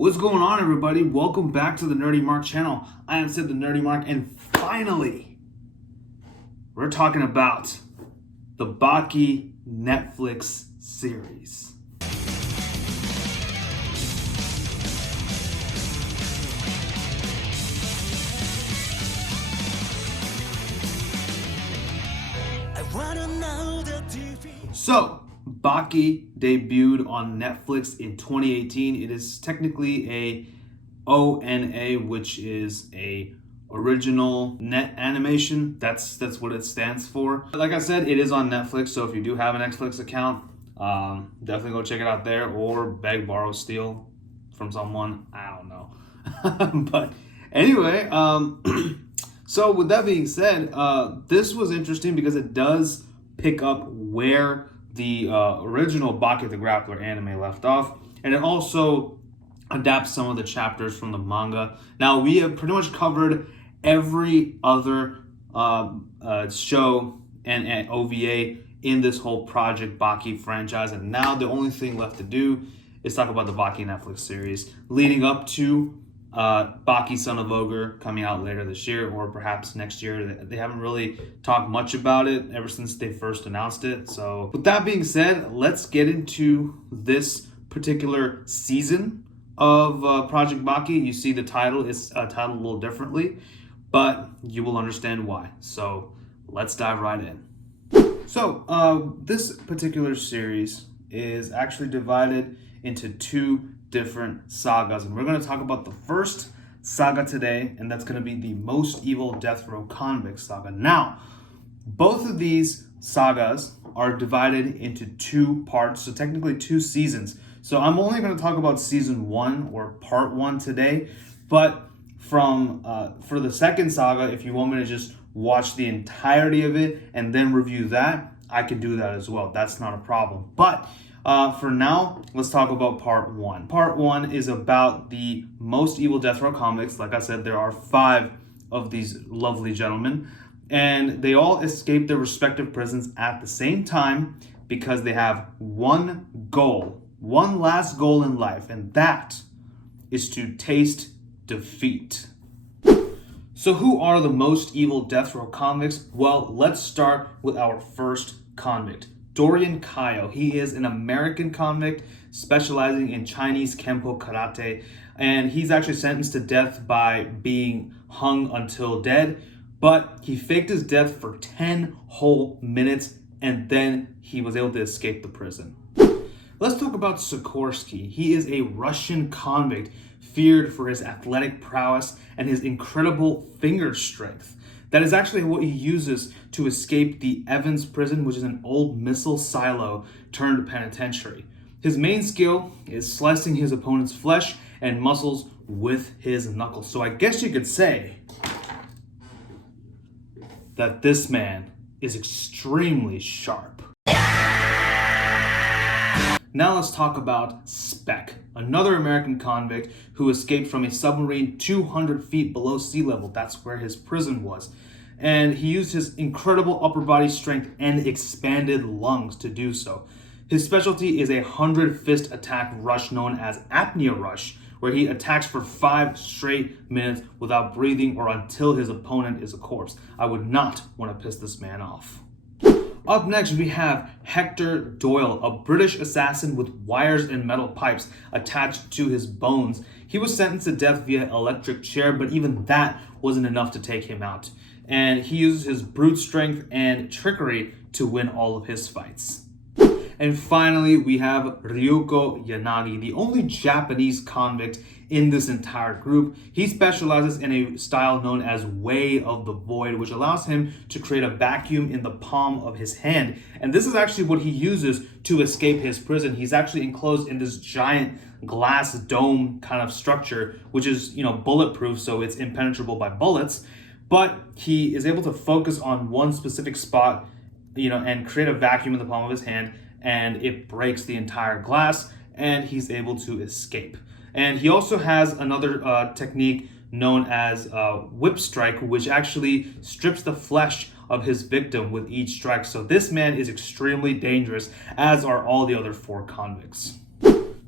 What's going on, everybody? Welcome back to the Nerdy Mark channel. I am Sid the Nerdy Mark, and finally, we're talking about the Baki Netflix series. So, Baki debuted on Netflix in 2018. It is technically a ONA, which is a original net animation. That's what it stands for. Like I said, it is on Netflix, so if you do have a Netflix account, definitely go check it out there, or beg, borrow, steal from someone. I don't know. But anyway, so with that being said, this was interesting because it does pick up where the original Baki the Grappler anime left off, and it also adapts some of the chapters from the manga. Now, we have pretty much covered every other show and OVA in this whole Project Baki franchise, and now the only thing left to do is talk about the Baki Netflix series leading up to Baki Son of Ogre coming out later this year, or perhaps next year. They haven't really talked much about it ever since they first announced it. So with that being said, let's get into this particular season of Project Baki. You see the title is titled a little differently, but you will understand why. So let's dive right in. So this particular series is actually divided into two different sagas, and we're going to talk about the first saga today, and that's going to be the Most Evil Death Row Convicts Saga. Now, both of these sagas are divided into two parts, so technically two seasons. So I'm only going to talk about season 1 or part 1 today, but from for the second saga, if you want me to just watch the entirety of it and then review that, I can do that as well. That's not a problem. But for now, let's talk about part 1. Part 1 is about the Most Evil Death Row Convicts. Like I said, there are 5 of these lovely gentlemen, and they all escape their respective prisons at the same time because they have one goal, one last goal in life, and that is to taste defeat. So who are the Most Evil Death Row Convicts? Well, let's start with our first convict, Dorian Kaio. He is an American convict specializing in Chinese Kempo Karate, and he's actually sentenced to death by being hung until dead, but he faked his death for 10 whole minutes, and then he was able to escape the prison. Let's talk about Sikorsky. He is a Russian convict feared for his athletic prowess and his incredible finger strength. That is actually what he uses to escape the Evans prison, which is an old missile silo turned penitentiary. His main skill is slicing his opponent's flesh and muscles with his knuckles. So I guess you could say that this man is extremely sharp. Now let's talk about Speck, another American convict who escaped from a submarine 200 feet below sea level. That's where his prison was. And he used his incredible upper body strength and expanded lungs to do so. His specialty is a 100-fist attack rush known as apnea rush, where he attacks for 5 straight minutes without breathing or until his opponent is a corpse. I would not want to piss this man off. Up next, we have Hector Doyle, a British assassin with wires and metal pipes attached to his bones. He was sentenced to death via electric chair, but even that wasn't enough to take him out. And he uses his brute strength and trickery to win all of his fights. And finally, we have Ryuko Yanagi, the only Japanese convict in this entire group. He specializes in a style known as Way of the Void, which allows him to create a vacuum in the palm of his hand. And this is actually what he uses to escape his prison. He's actually enclosed in this giant glass dome kind of structure, which is, bulletproof, so it's impenetrable by bullets. But he is able to focus on one specific spot, and create a vacuum in the palm of his hand, and it breaks the entire glass, and he's able to escape. And he also has another technique known as whip strike, which actually strips the flesh of his victim with each strike. So this man is extremely dangerous, as are all the other 4 convicts.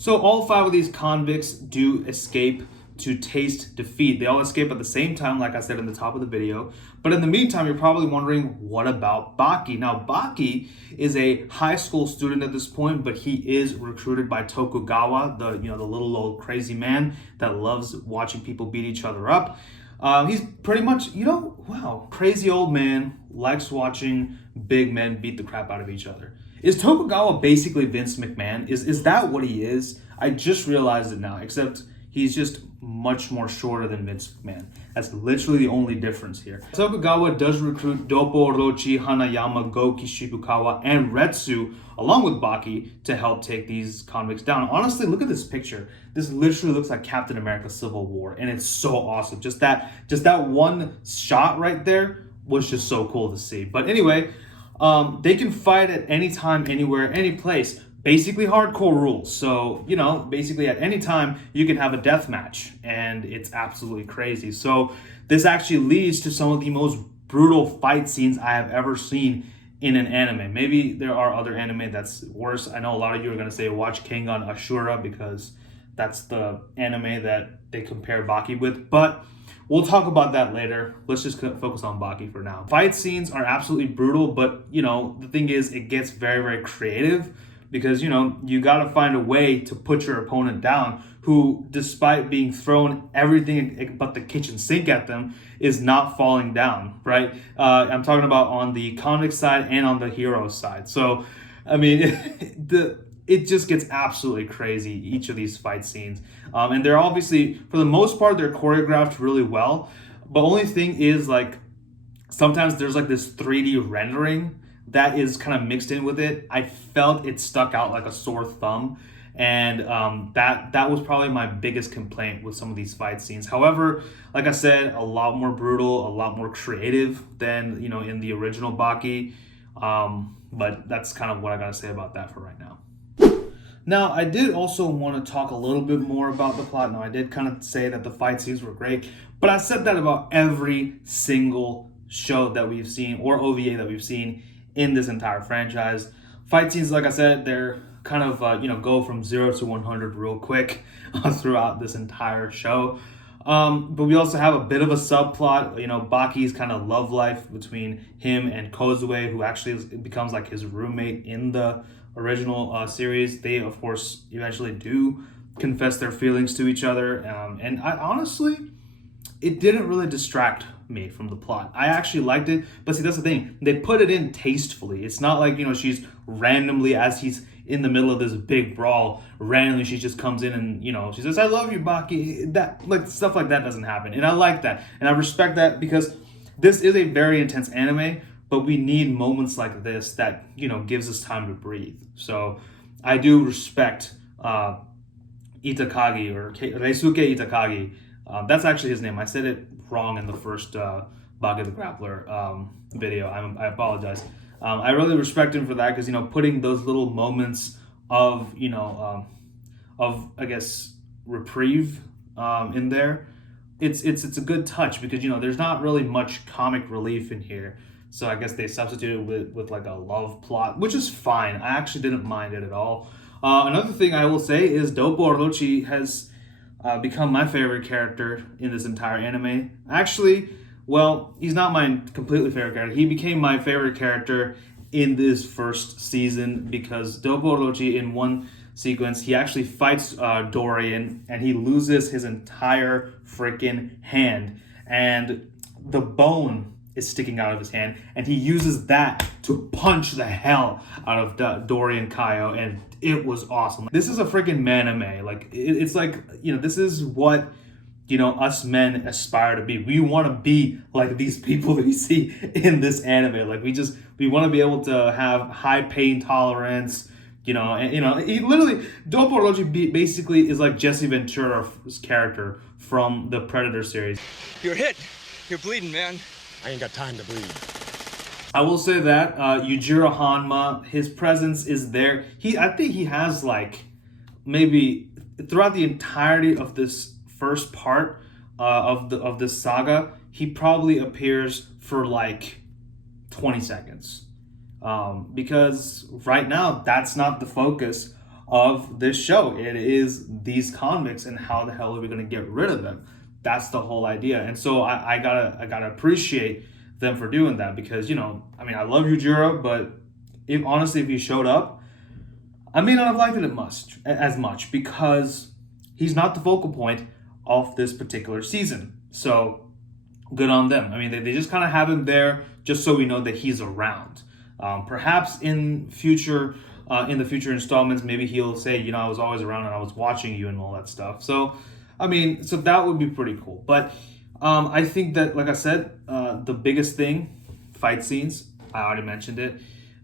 So all 5 of these convicts do escape to taste defeat. They all escape at the same time, like I said in the top of the video. But in the meantime, you're probably wondering, what about Baki? Now, Baki is a high school student at this point, but he is recruited by Tokugawa, the little old crazy man that loves watching people beat each other up. He's pretty much, crazy old man, likes watching big men beat the crap out of each other. Is Tokugawa basically Vince McMahon? Is that what he is? I just realized it now, except he's just much more shorter than Vince McMahon. That's literally the only difference here. Tokugawa does recruit Doppo, Orochi, Hanayama, Goki, Shibukawa, and Retsu, along with Baki, to help take these convicts down. Honestly, look at this picture. This literally looks like Captain America Civil War, and it's so awesome. Just that one shot right there was just so cool to see. But anyway, they can fight at any time, anywhere, any place. Basically hardcore rules. So, basically at any time you can have a death match, and it's absolutely crazy. So this actually leads to some of the most brutal fight scenes I have ever seen in an anime. Maybe there are other anime that's worse. I know a lot of you are going to say watch Kengan Ashura because that's the anime that they compare Baki with, but we'll talk about that later. Let's just focus on Baki for now. Fight scenes are absolutely brutal, but the thing is, it gets very, very creative. Because, you got to find a way to put your opponent down who, despite being thrown everything but the kitchen sink at them, is not falling down, right? I'm talking about on the convict side and on the hero side. So, I mean, it just gets absolutely crazy, each of these fight scenes. And they're obviously, for the most part, they're choreographed really well. But only thing is, sometimes there's this 3D rendering that is kind of mixed in with it. I felt it stuck out like a sore thumb, and that was probably my biggest complaint with some of these fight scenes. However, like I said, a lot more brutal, a lot more creative than in the original Baki. But that's kind of what I gotta say about that for right now. Now, I did also want to talk a little bit more about the plot. Now, I did kind of say that the fight scenes were great, but I said that about every single show that we've seen, or OVA that we've seen in this entire franchise. Fight scenes, like I said, they're kind of go from 0 to 100 real quick throughout this entire show. But we also have a bit of a subplot, Baki's kind of love life between him and Kozue, who actually becomes like his roommate in the original series. They, of course, eventually do confess their feelings to each other, and I honestly, it didn't really distract me from the plot. I actually liked it, but see, that's the thing. They put it in tastefully. It's not like, she's randomly, as he's in the middle of this big brawl, randomly she just comes in and, she says, "I love you, Baki." That, stuff like that doesn't happen. And I like that. And I respect that, because this is a very intense anime, but we need moments like this that, gives us time to breathe. So I do respect Itakagi, or Reisuke Itakagi. That's actually his name. I said it wrong in the first Baki the Grappler video. I apologize. I really respect him for that, because putting those little moments of I guess reprieve in there, it's a good touch, because there's not really much comic relief in here. So I guess they substituted with like a love plot, which is fine. I actually didn't mind it at all. Another thing I will say is Doppo Orochi has become my favorite character in this entire anime. Actually, well, he's not my completely favorite character. He became my favorite character in this first season, because Doppo Orochi, in one sequence, he actually fights Dorian, and he loses his entire freaking hand, and the bone is sticking out of his hand, and he uses that to punch the hell out of Dorian Kaio, and it was awesome. This is a freaking manime. It's like, this is what, us men aspire to be. We want to be like these people that we see in this anime. We want to be able to have high pain tolerance, he literally, Doppo Orochi basically is like Jesse Ventura's character from the Predator series. You're hit. You're bleeding, man. I ain't got time to bleed. I will say that Yujiro Hanma, his presence is there. I think he has maybe throughout the entirety of this first part of this saga, he probably appears for 20 seconds. Because right now, that's not the focus of this show. It is these convicts and how the hell are we going to get rid of them? That's the whole idea. And so I gotta appreciate them for doing that, because, I mean, I love Yujiro, but honestly, if he showed up, I may not have liked it as much because he's not the focal point of this particular season. So good on them. I mean, they just kind of have him there just so we know that he's around. Perhaps in the future installments, maybe he'll say, I was always around and I was watching you and all that stuff. So, I mean, so that would be pretty cool. But I think that, like I said, the biggest thing, fight scenes, I already mentioned it.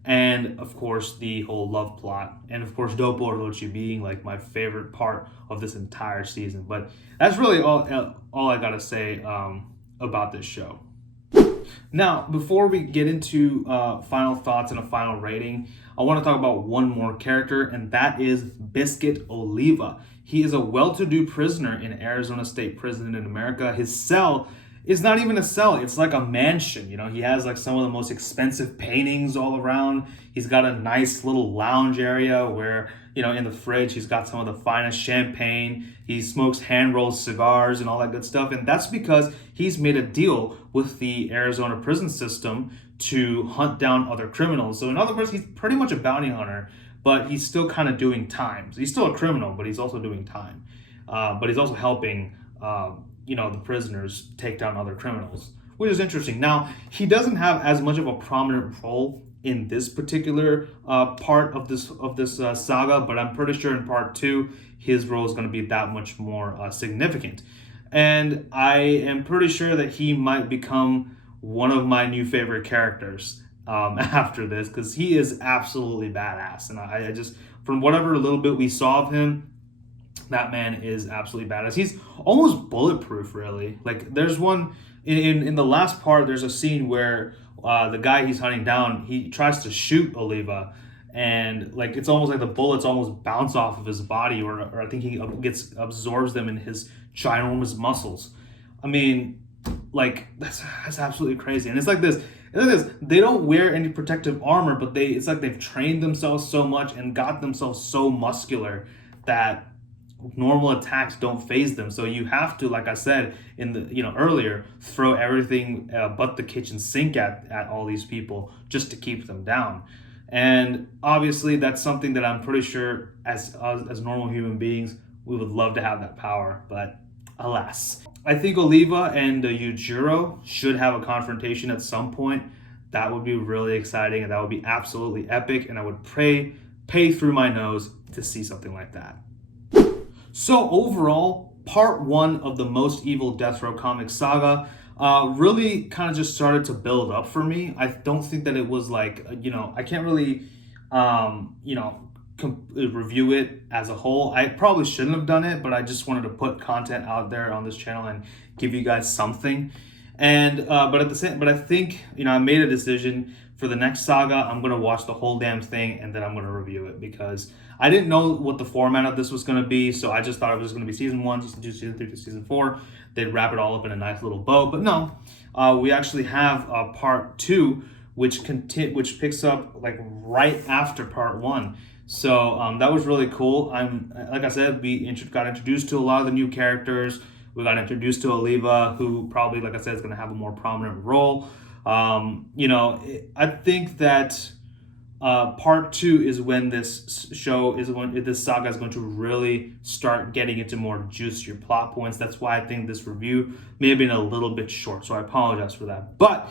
And, of course, the whole love plot. And, of course, Dopo Orochi being, like, my favorite part of this entire season. But that's really all I got to say about this show. Now, before we get into final thoughts and a final rating, I want to talk about one more character, and that is Baki Oliva. He is a well-to-do prisoner in Arizona State Prison in America. His cell is not even a cell. It's like a mansion. He has like some of the most expensive paintings all around. He's got a nice little lounge area where, in the fridge, he's got some of the finest champagne. He smokes hand-rolled cigars and all that good stuff. And that's because he's made a deal with the Arizona prison system to hunt down other criminals. So in other words, he's pretty much a bounty hunter, but he's still kind of doing time. He's still a criminal, but he's also doing time. But he's also helping the prisoners take down other criminals, which is interesting. Now, he doesn't have as much of a prominent role in this particular part of this saga, but I'm pretty sure in part 2, his role is going to be that much more significant. And I am pretty sure that he might become one of my new favorite characters after this, because he is absolutely badass. And I just, from whatever little bit we saw of him, that man is absolutely badass. He's almost bulletproof, really. Like, there's one in the last part, there's a scene where the guy he's hunting down, he tries to shoot Oliva, and like it's almost like the bullets almost bounce off of his body, or I think he absorbs them in his ginormous muscles. I mean, like that's absolutely crazy. And it's like this. They don't wear any protective armor, but it's like they've trained themselves so much and got themselves so muscular that normal attacks don't phase them. So you have to, like I said in the earlier, throw everything but the kitchen sink at all these people just to keep them down. And obviously that's something that I'm pretty sure as normal human beings we would love to have that power, but alas. I think Oliva and Yujiro should have a confrontation at some point. That would be really exciting, and that would be absolutely epic, and I would pay through my nose to see something like that. So overall, part 1 of the Most Evil Death Row Comics Saga really kind of just started to build up for me. I don't think that it was like, I can't really, review it as a whole. I probably shouldn't have done it, but I just wanted to put content out there on this channel and give you guys something. And but I think I made a decision for the next saga. I'm gonna watch the whole damn thing and then I'm gonna review it, because I didn't know what the format of this was gonna be. So I just thought it was gonna be season 1, season 2, season 3 to season 4. They'd wrap it all up in a nice little bow. But no, we actually have part 2, which picks up like right after part 1. So that was really cool. Like I said, we got introduced to a lot of the new characters. We got introduced to Oliva, who probably, like I said, is going to have a more prominent role. I think that part 2 is when this saga is going to really start getting into more juicier plot points. That's why I think this review may have been a little bit short, so I apologize for that. But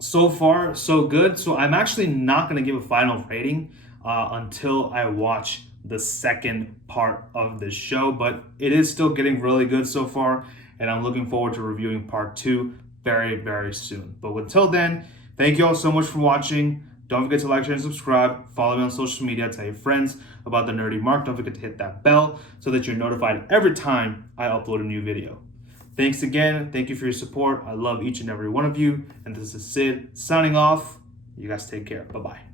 so far, so good. So I'm actually not going to give a final rating until I watch the second part of this show, but it is still getting really good so far, and I'm looking forward to reviewing part 2 very, very soon. But until then, thank you all so much for watching. Don't forget to like, share, and subscribe. Follow me on social media. Tell your friends about the Nerdy Mark. Don't forget to hit that bell so that you're notified every time I upload a new video. Thanks again. Thank you for your support. I love each and every one of you. And this is Sid signing off. You guys take care. Bye-bye.